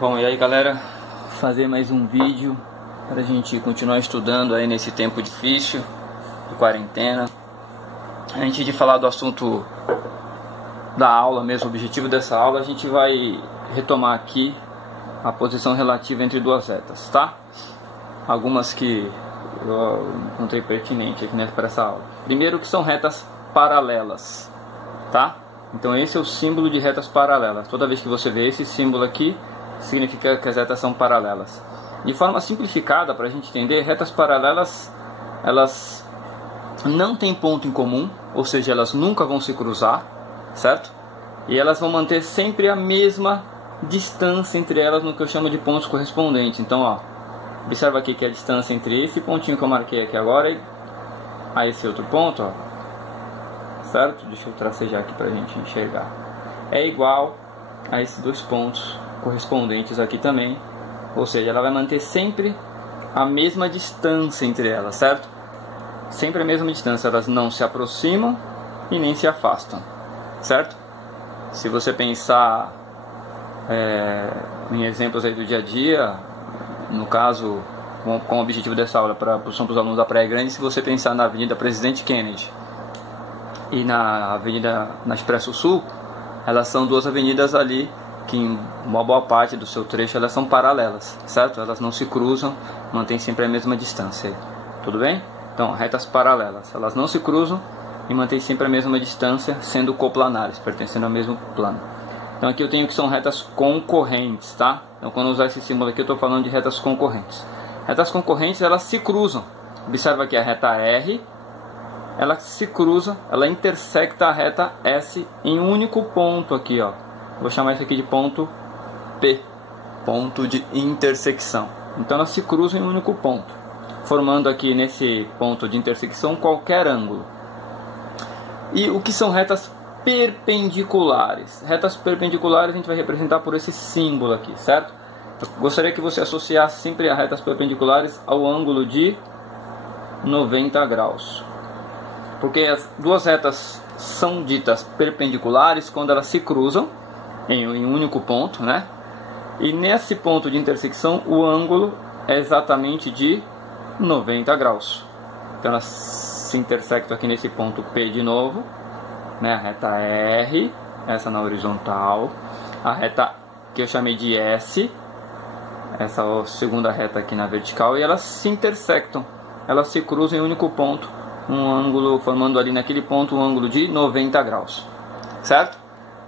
Bom, e aí galera, fazer mais um vídeo para a gente continuar estudando aí nesse tempo difícil de quarentena. Antes de falar do assunto da aula mesmo, o objetivo dessa aula, a gente vai retomar aqui a posição relativa entre duas retas, tá? Algumas que eu encontrei pertinente aqui para essa aula. Primeiro, que são retas paralelas, tá? Então esse é o símbolo de retas paralelas. Toda vez que você vê esse símbolo aqui, significa que as retas são paralelas. De forma simplificada, para a gente entender, retas paralelas, elas não têm ponto em comum, ou seja, elas nunca vão se cruzar, certo? E elas vão manter sempre a mesma distância entre elas no que eu chamo de pontos correspondentes. Então, ó, observa aqui que a distância entre esse pontinho que eu marquei aqui agora e a esse outro ponto, ó, certo? Deixa eu tracejar aqui para a gente enxergar. É igual a esses dois pontos correspondentes aqui também. Ou seja, ela vai manter sempre a mesma distância entre elas, certo? Sempre a mesma distância, elas não se aproximam e nem se afastam, certo? Se você pensar em exemplos aí do dia a dia, no caso, com o objetivo dessa aula são para os alunos da Praia Grande, se você pensar na Avenida Presidente Kennedy e na Expresso Sul, elas são duas avenidas ali que em uma boa parte do seu trecho elas são paralelas, certo? Elas não se cruzam, mantêm sempre a mesma distância, tudo bem? Então, retas paralelas, elas não se cruzam e mantêm sempre a mesma distância, sendo coplanares, pertencendo ao mesmo plano. Então aqui eu tenho que são retas concorrentes, tá? Então quando eu usar esse símbolo aqui eu estou falando de retas concorrentes. Retas concorrentes, elas se cruzam. Observa aqui a reta R, ela se cruza, ela intersecta a reta S em um único ponto aqui, ó. Vou chamar isso aqui de ponto P, ponto de intersecção. Então elas se cruzam em um único ponto, formando aqui nesse ponto de intersecção qualquer ângulo. E o que são retas perpendiculares? Retas perpendiculares a gente vai representar por esse símbolo aqui, certo? Eu gostaria que você associasse sempre as retas perpendiculares ao ângulo de 90 graus. Porque as duas retas são ditas perpendiculares quando elas se cruzam em um único ponto, né? E nesse ponto de intersecção o ângulo é exatamente de 90 graus. Então elas se intersectam aqui nesse ponto P de novo, né? A reta R, essa na horizontal, a reta que eu chamei de S, essa segunda reta aqui na vertical, e elas se intersectam, elas se cruzam em um único ponto, um ângulo, formando ali naquele ponto um ângulo de 90 graus, certo?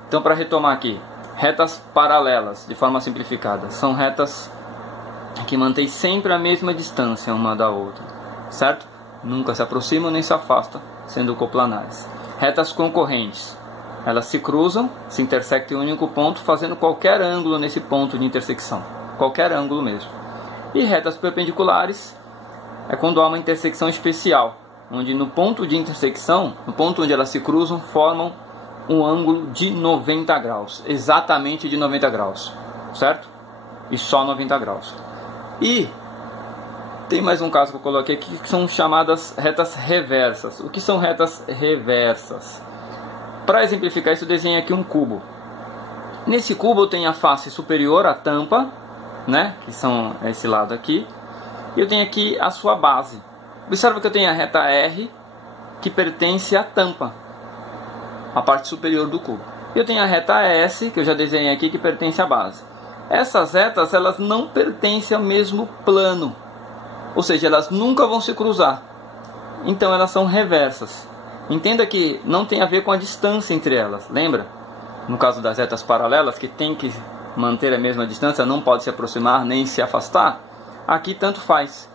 Então, para retomar aqui, retas paralelas, de forma simplificada, são retas que mantêm sempre a mesma distância uma da outra, certo? Nunca se aproximam nem se afastam, sendo coplanares. Retas concorrentes, elas se cruzam, se intersectam em um único ponto, fazendo qualquer ângulo nesse ponto de intersecção, qualquer ângulo mesmo. E retas perpendiculares é quando há uma intersecção especial, onde no ponto de intersecção, no ponto onde elas se cruzam, formam um ângulo de 90 graus, exatamente de 90 graus, certo? E só 90 graus. E tem mais um caso que eu coloquei aqui, que são chamadas retas reversas. O que são retas reversas? Para exemplificar isso, eu desenhei aqui um cubo. Nesse cubo eu tenho a face superior, a tampa, né? Que são esse lado aqui. E eu tenho aqui a sua base. Observa que eu tenho a reta R, que pertence à tampa, a parte superior do cubo. Eu tenho a reta S, que eu já desenhei aqui, que pertence à base. Essas retas, elas não pertencem ao mesmo plano, ou seja, elas nunca vão se cruzar. Então elas são reversas. Entenda que não tem a ver com a distância entre elas. Lembra? No caso das retas paralelas, que tem que manter a mesma distância, não pode se aproximar nem se afastar. Aqui tanto faz.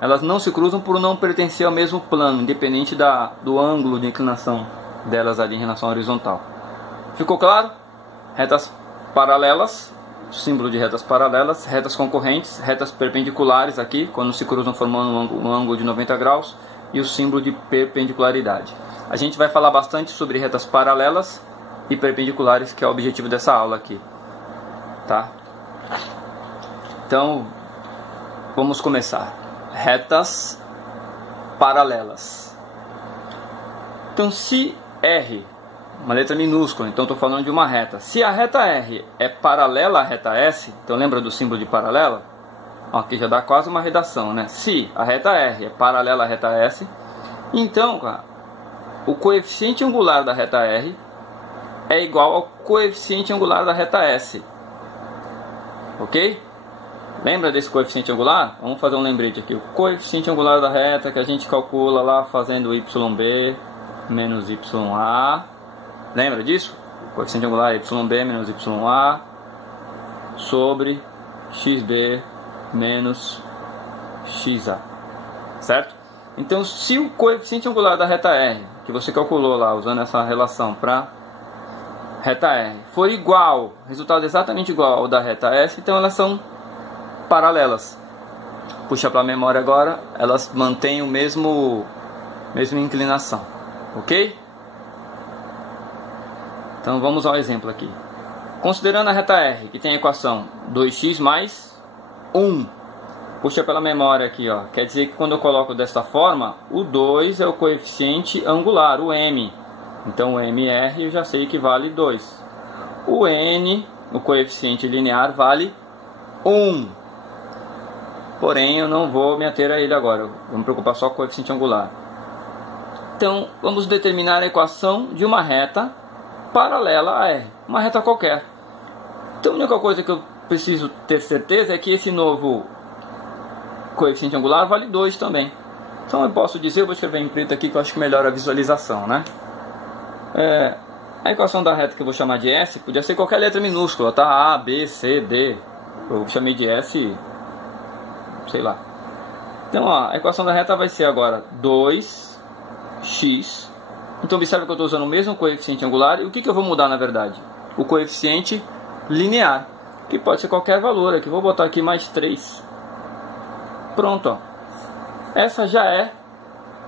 Elas não se cruzam por não pertencer ao mesmo plano, independente do ângulo de inclinação delas ali em relação à horizontal. Ficou claro? Retas paralelas, símbolo de retas paralelas, retas concorrentes, retas perpendiculares aqui, quando se cruzam formando um ângulo de 90 graus, e o símbolo de perpendicularidade. A gente vai falar bastante sobre retas paralelas e perpendiculares, que é o objetivo dessa aula aqui, tá? Então, vamos começar. Retas paralelas. Então, se R, uma letra minúscula, então estou falando de uma reta. Se a reta R é paralela à reta S, então lembra do símbolo de paralela? Aqui já dá quase uma redação, né? Se a reta R é paralela à reta S, então, cara, o coeficiente angular da reta R é igual ao coeficiente angular da reta S. Ok? Lembra desse coeficiente angular? Vamos fazer um lembrete aqui. O coeficiente angular da reta que a gente calcula lá fazendo YB menos YA. Lembra disso? O coeficiente angular é YB menos YA sobre XB menos XA. Certo? Então, se o coeficiente angular da reta R, que você calculou lá usando essa relação para reta R, for igual, resultado exatamente igual ao da reta S, então elas são paralelas. Puxa para a memória agora, elas mantêm o mesma inclinação. Ok? Então vamos ao exemplo aqui. Considerando a reta R, que tem a equação 2x mais 1. Puxa pela memória aqui, ó. Quer dizer que quando eu coloco desta forma, o 2 é o coeficiente angular, o m. Então o MR eu já sei que vale 2. O N, o coeficiente linear, vale 1. Porém eu não vou me ater a ele agora. Vou me preocupar só com o coeficiente angular. Então vamos determinar a equação de uma reta paralela a R. Uma reta qualquer. Então a única coisa que eu preciso ter certeza é que esse novo coeficiente angular vale 2 também. Então eu posso dizer, eu vou escrever em preto aqui que eu acho que melhora a visualização, né? A equação da reta que eu vou chamar de S podia ser qualquer letra minúscula, tá? A, B, C, D. Eu chamei de S, sei lá. Então ó, a equação da reta vai ser agora 2x. Então observe que eu estou usando o mesmo coeficiente angular. E o que eu vou mudar na verdade? O coeficiente linear, que pode ser qualquer valor aqui. Vou botar aqui mais 3. Pronto, ó. Essa já é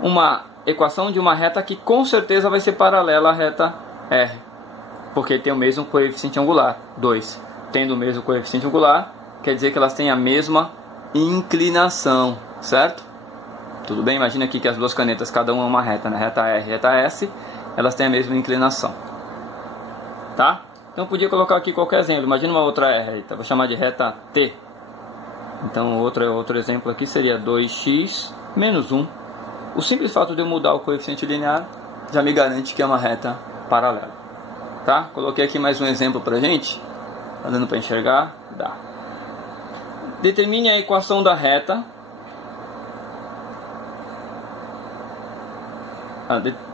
uma equação de uma reta que com certeza vai ser paralela à reta R, porque tem o mesmo coeficiente angular, 2. Tendo o mesmo coeficiente angular, quer dizer que elas têm a mesma inclinação, certo? Tudo bem? Imagina aqui que as duas canetas, cada uma é uma reta, né? Reta R e reta S, elas têm a mesma inclinação. Tá? Então eu podia colocar aqui qualquer exemplo. Imagina uma outra R, tá? Vou chamar de reta T. Então outro exemplo aqui seria 2x menos 1. O simples fato de eu mudar o coeficiente linear já me garante que é uma reta paralela. Tá? Coloquei aqui mais um exemplo pra gente. Tá dando para enxergar? Dá. Determine a equação da reta.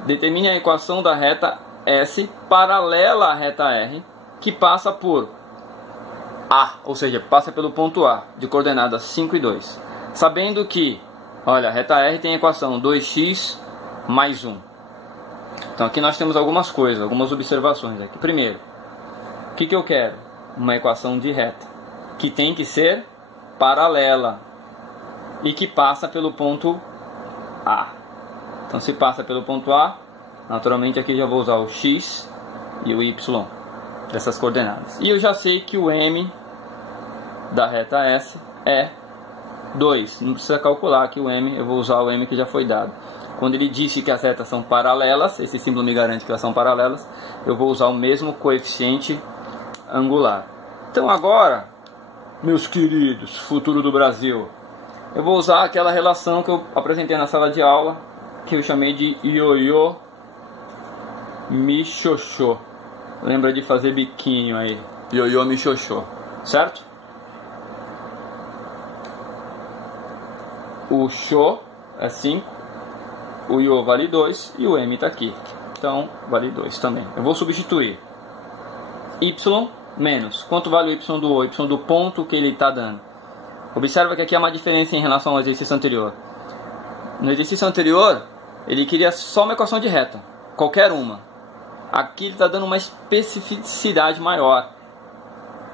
Determine a equação da reta S paralela à reta R, que passa por A, ou seja, passa pelo ponto A, de coordenadas 5 e 2. Sabendo que, olha, a reta R tem a equação 2x mais 1. Então aqui nós temos algumas coisas, algumas observações aqui. Primeiro, o que eu quero? Uma equação de reta, que tem que ser paralela e que passa pelo ponto A. Então se passa pelo ponto A, naturalmente aqui já vou usar o x e o y dessas coordenadas. E eu já sei que o m da reta S é 2. Não precisa calcular que o m, eu vou usar o m que já foi dado. Quando ele disse que as retas são paralelas, esse símbolo me garante que elas são paralelas, eu vou usar o mesmo coeficiente angular. Então agora, meus queridos, futuro do Brasil, eu vou usar aquela relação que eu apresentei na sala de aula, que eu chamei de ioiô mi xoxô. Lembra de fazer biquinho aí, ioiô mi xoxô, certo? O xô é 5, o iô vale 2 e o m está aqui. Então vale 2 também. Eu vou substituir y menos. Quanto vale o y do O? Y do ponto que ele está dando. Observa que aqui há uma diferença em relação ao exercício anterior. No exercício anterior, ele queria só uma equação de reta, qualquer uma. Aqui ele está dando uma especificidade maior.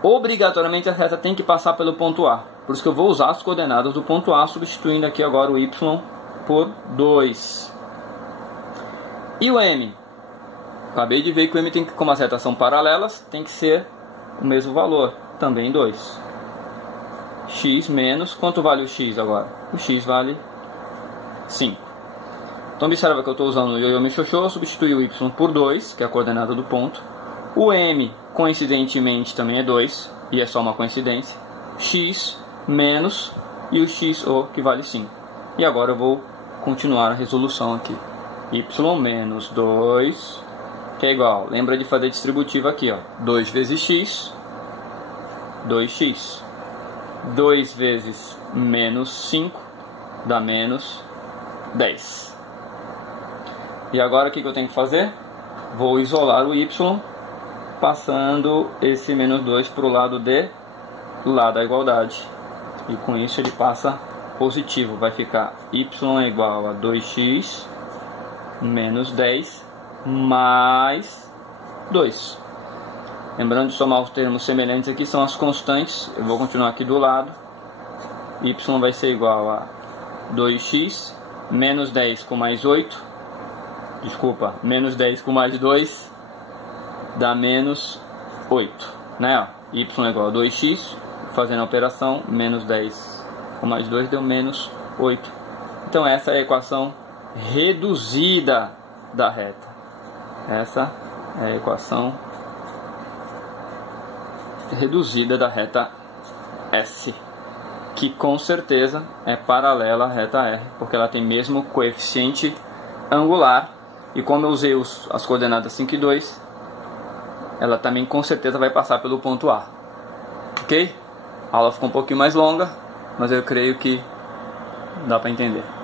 Obrigatoriamente a reta tem que passar pelo ponto A. Por isso que eu vou usar as coordenadas do ponto A, substituindo aqui agora o y por 2. E o m? Acabei de ver que o m tem que, como as retas são paralelas, tem que ser o mesmo valor, também 2. X menos, quanto vale o x agora? O x vale 5. Então observa que eu estou usando o ioiô michôchô, eu substituí o y por 2, que é a coordenada do ponto. O m, coincidentemente, também é 2, e é só uma coincidência. X menos, e o xo, que vale 5. E agora eu vou continuar a resolução aqui. Y menos 2, que é igual, lembra de fazer distributiva aqui, ó. 2 vezes x, 2x. 2 vezes menos 5 dá menos 10. E agora o que eu tenho que fazer? Vou isolar o y, passando esse menos 2 para o lado de lá da igualdade. E com isso ele passa positivo. Vai ficar y é igual a 2x menos 10 mais 2. Lembrando de somar os termos semelhantes aqui, são as constantes. Eu vou continuar aqui do lado. Y vai ser igual a 2x menos 10 com mais 8. Desculpa, menos 10 com mais 2 dá menos 8, né? Ó, y é igual a 2x, fazendo a operação, menos 10 com mais 2 deu menos 8. Então essa é a equação reduzida da reta. Essa é a equação reduzida da reta S, que com certeza é paralela à reta R, porque ela tem mesmo coeficiente angular. E como eu usei as coordenadas 5 e 2, ela também com certeza vai passar pelo ponto A. Ok? A aula ficou um pouquinho mais longa, mas eu creio que dá para entender.